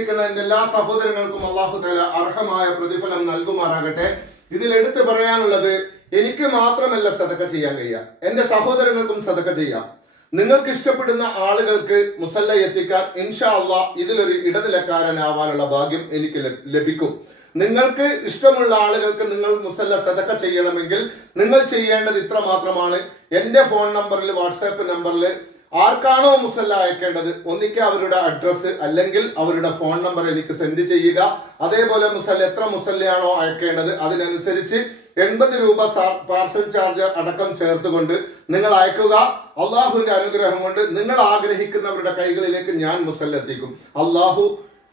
എന്റെ എല്ലാ സഹോദരങ്ങൾക്കും അല്ലാഹു തആല അർഹമായ പ്രതിഫലം നൽകുമാറാകട്ടെ. ഇതിൽ എടുത്തു പറയാനുള്ളത്, എനിക്ക് മാത്രമല്ല സദഖ ചെയ്യാൻ കഴിയുക, എന്റെ സഹോദരങ്ങൾക്കും സദഖ ചെയ്യാം. നിങ്ങൾക്ക് ഇഷ്ടപ്പെടുന്ന ആളുകൾക്ക് മുസല്ല എത്തിക്കാൻ ഇൻഷാ അല്ലാഹ് ഇതിലൊരു ഇടനിലക്കാരനാവാനുള്ള ഭാഗ്യം എനിക്ക് ലഭിക്കും. നിങ്ങൾക്ക് ഇഷ്ടമുള്ള ആളുകൾക്ക് നിങ്ങൾ മുസല്ല സദഖ ചെയ്യണമെങ്കിൽ നിങ്ങൾ ചെയ്യേണ്ടത് ഇത്ര മാത്രമാണ്. എന്റെ ഫോൺ നമ്പറിൽ, വാട്സാപ്പ് നമ്പറിൽ ആർക്കാണോ മുസല്ല അയക്കേണ്ടത്, ഒന്നിക്ക് അവരുടെ അഡ്രസ്സ് അല്ലെങ്കിൽ അവരുടെ ഫോൺ നമ്പർ എനിക്ക് സെൻഡ് ചെയ്യുക. അതേപോലെ മുസല്ല എത്ര മുസല്ലയാണോ അയക്കേണ്ടത് അതിനനുസരിച്ച് 80 രൂപ പാർസൽ ചാർജ് അടക്കം ചേർത്തുകൊണ്ട് നിങ്ങൾ അയക്കുക. അള്ളാഹുവിന്റെ അനുഗ്രഹം കൊണ്ട് നിങ്ങൾ ആഗ്രഹിക്കുന്നവരുടെ കൈകളിലേക്ക് ഞാൻ മുസല്ല എത്തിക്കും. അള്ളാഹു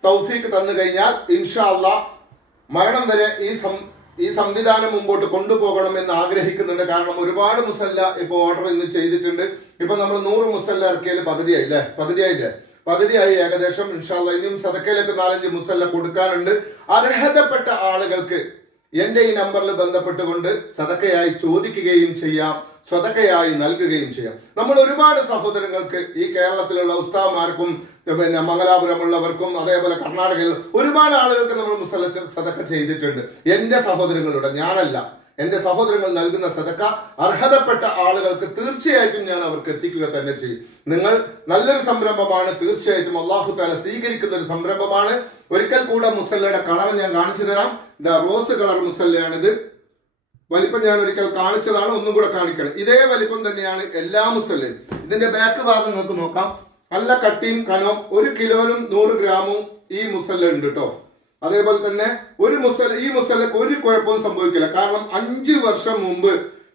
തൗഫീഖ് തന്നു കഴിഞ്ഞാൽ ഇൻഷാ അല്ലാഹ് മരണം വരെ ഈ സംവിധാനം മുമ്പോട്ട് കൊണ്ടുപോകണമെന്ന് ആഗ്രഹിക്കുന്നുണ്ട്. കാരണം ഒരുപാട് മുസല്ല ഇപ്പൊ ഓർഡർ ഇന്ന് ചെയ്തിട്ടുണ്ട്. ഇപ്പൊ നമ്മൾ 100 മുസല്ല ഇറക്കിയാൽ പകുതിയായി ഏകദേശം. ഇൻഷാ അല്ലാഹ് ഇനിയും സദക്കയിലേക്ക് 4-5 മുസല്ല കൊടുക്കാനുണ്ട്. അർഹതപ്പെട്ട ആളുകൾക്ക് എന്റെ ഈ നമ്പറിൽ ബന്ധപ്പെട്ടുകൊണ്ട് സദക്കയായി ചോദിക്കുകയും ചെയ്യാം, സ്വതക്കയായി നൽകുകയും ചെയ്യാം. നമ്മൾ ഒരുപാട് സഹോദരങ്ങൾക്ക് ഈ കേരളത്തിലുള്ള ഉസ്താദ്മാർക്കും പിന്നെ മംഗലാപുരമുള്ളവർക്കും അതേപോലെ കർണാടകയിൽ ഒരുപാട് ആളുകൾക്ക് നമ്മൾ മുസല്ല സദക്ക ചെയ്തിട്ടുണ്ട്. എന്റെ സഹോദരങ്ങളുടെ, ഞാനല്ല, എന്റെ സഹോദരങ്ങൾ നൽകുന്ന സദക്ക അർഹതപ്പെട്ട ആളുകൾക്ക് തീർച്ചയായിട്ടും ഞാൻ അവർക്ക് എത്തിക്കുക തന്നെ ചെയ്യും. നിങ്ങൾ നല്ലൊരു സംരംഭമാണ്, തീർച്ചയായിട്ടും അല്ലാഹു തആല സ്വീകരിക്കുന്ന ഒരു സംരംഭമാണ്. ഒരിക്കൽ കൂടെ മുസല്ലയുടെ കളർ ഞാൻ കാണിച്ചു തരാം. റോസ് കളർ മുസല്ലയാണിത്. വലിപ്പം ഞാൻ ഒരിക്കൽ കാണിച്ചതാണ്, ഒന്നും കൂടെ കാണിക്കണം. ഇതേ വലിപ്പം തന്നെയാണ് എല്ലാ മുസല്ലയും. ഇതിന്റെ ബാക്ക് ഭാഗം നിങ്ങൾക്ക് നോക്കാം. നല്ല കട്ടിയും കനവും, 1 കിലോയിലും 100 ഗ്രാമും ഈ മുസല്ല ഉണ്ട് കേട്ടോ. അതേപോലെ തന്നെ ഈ മുസല്ലക്ക് ഒരു കുഴപ്പവും സംഭവിക്കില്ല. കാരണം 5 വർഷം മുമ്പ്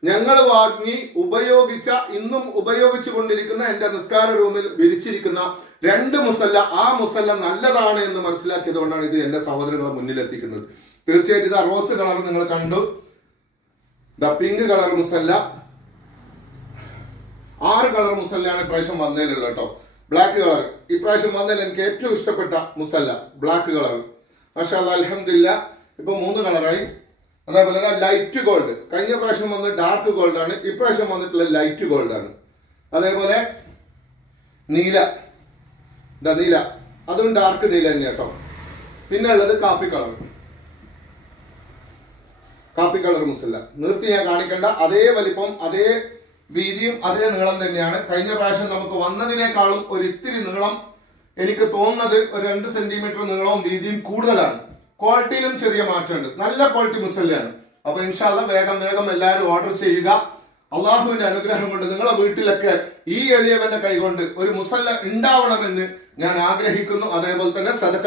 ഞങ്ങൾ വാങ്ങി ഉപയോഗിച്ച, ഇന്നും ഉപയോഗിച്ചു കൊണ്ടിരിക്കുന്ന, എന്റെ നിസ്കാര റൂമിൽ വിരിച്ചിരിക്കുന്ന 2 മുസല്ല, ആ മുസല്ല നല്ലതാണ് എന്ന് മനസ്സിലാക്കിയത് കൊണ്ടാണ് ഇത് എന്റെ സഹോദരങ്ങളെ മുന്നിൽ എത്തിക്കുന്നത്. തീർച്ചയായിട്ടും ഇത് റോസ് കളർ നിങ്ങൾ കണ്ടു. പിങ്ക് കളർ മുസല്ല, 6 കളർ മുസല്ലയാണ് ഇപ്രാവശ്യം വന്നതിലുള്ളത് കേട്ടോ. ബ്ലാക്ക് കളർ ഇപ്രാവശ്യം വന്നതിൽ എനിക്ക് ഏറ്റവും ഇഷ്ടപ്പെട്ട മുസല്ല ബ്ലാക്ക് കളർ. മാഷാ അല്ലാഹ്, അൽഹംദുലില്ലാഹ്. ഇപ്പൊ 3 കളറായി. അതേപോലെ തന്നെ ലൈറ്റ് ഗോൾഡ്, കഴിഞ്ഞ പ്രാവശ്യം വന്ന് ഡാർക്ക് ഗോൾഡ് ആണ്, ഇപ്രാവശ്യം വന്നിട്ടുള്ള ലൈറ്റ് ഗോൾഡ് ആണ്. അതേപോലെ നീല, നീല, അതും ഡാർക്ക് നീല തന്നെ കേട്ടോ. പിന്നെ ഉള്ളത് കാപ്പി കളർ മുസല്ല. നിർത്തി ഞാൻ കാണിക്കണ്ട, അതേ വലിപ്പം, അതേ വീതിയും അതേ നീളം തന്നെയാണ്. കഴിഞ്ഞ പ്രാവശ്യം നമുക്ക് വന്നതിനേക്കാളും ഒരു ഇത്തിരി നീളം, എനിക്ക് തോന്നുന്നത് ഒരു 2 സെന്റിമീറ്റർ നീളവും വീതിയും കൂടുതലാണ്. ക്വാളിറ്റിയിലും ചെറിയ മാറ്റമുണ്ട്. നല്ല ക്വാളിറ്റി മുസല്ലയാണ്. അപ്പൊ ഇൻഷാ അല്ലാഹ് വേഗം എല്ലാവരും ഓർഡർ ചെയ്യുക. അള്ളാഹുവിന്റെ അനുഗ്രഹം കൊണ്ട് നിങ്ങളെ വീട്ടിലൊക്കെ ഈ എളിയവന്റെ കൈകൊണ്ട് ഒരു മുസല്ല ഉണ്ടാവണമെന്ന് ഞാൻ ആഗ്രഹിക്കുന്നു. അതേപോലെ തന്നെ സദക്ക